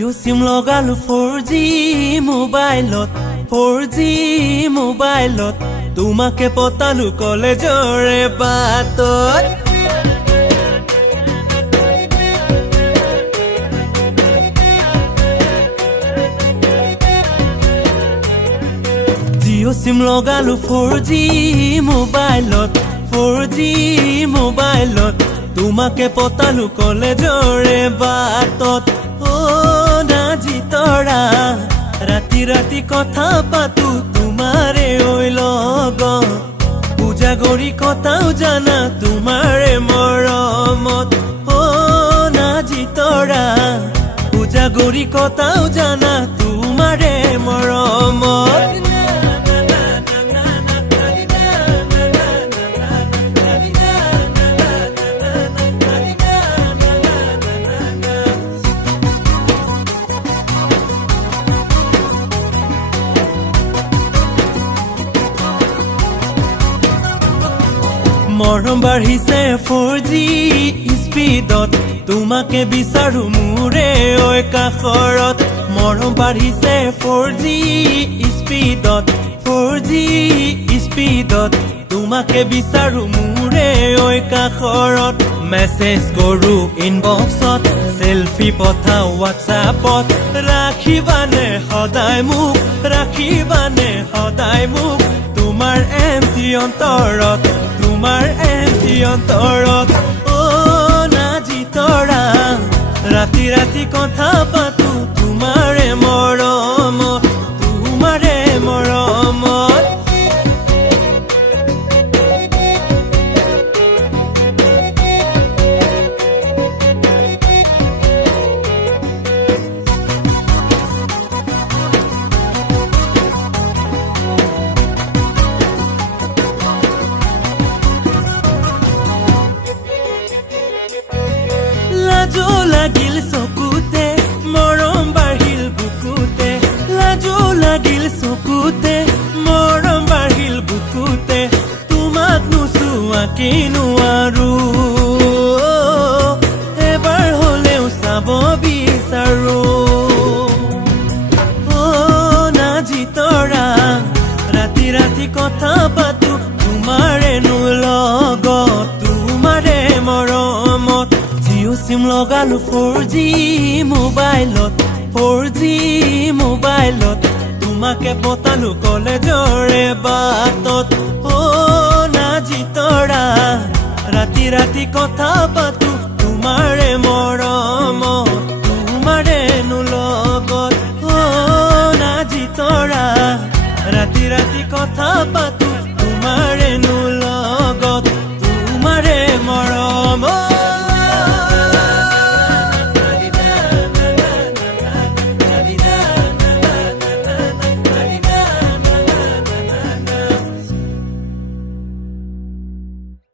Jio' SIM লগালো 4G মোবাইলত 4G মোবাইলত তোমাকে পতালো কলেজৰে বাটত জিঅ' চিম লগালো 4G মোবাইলত 4G মোবাইলত তোমাকে পতালো কলেজৰে বাটত নাজি তৰা ৰাতি ৰাতি কথা পাতো তোমাৰে ঐ লগত পূজা কৰি কথাও জানা তোমাৰে মৰমত নাজি তৰা পূজা কৰি কথাও জানা তোমাৰে মৰমত মৰম বাঢ়িছে 4G স্পীডত তোমাকে বিচাৰো মোৰে ঐ কাষৰত মৰম বাঢ়িছে 4G স্পীডত 4G স্পীডত তোমাকে বিচাৰো মোৰে ঐ কাষৰত মেছেজ কৰো ইনবক্সত সেলফি পঠাও হোৱাটছআপত ৰাখিবানে সদায় মোক ৰাখিবানে সদায় মোক তোমাৰ এমটি অন্তৰত তোমাৰ এমটি অন্তৰত নাজি তৰা ৰাতি ৰাতি কথা পাতো তোমাৰে মৰমত তোমাৰে মৰমত লাজো লাগিল চকুতে মৰম বাঢ়িল বুকুতে লাজো লাগিল চকুতে মৰম বাঢ়িল বুকুতে তোমাক নোচোৱাকে নোৱাৰো এবাৰ হলেও চাব বিচাৰো নাজি তৰা ৰাতি ৰাতি কথা পাতো তোমাৰে লগত তোমাৰে মৰমত জিঅ' চিম লগালো 4G মোবাইলত 4G মোবাইলত তোমাকে পতালো কলেজৰে বাটত নাজি তৰা ৰাতি ৰাতি কথা পাতো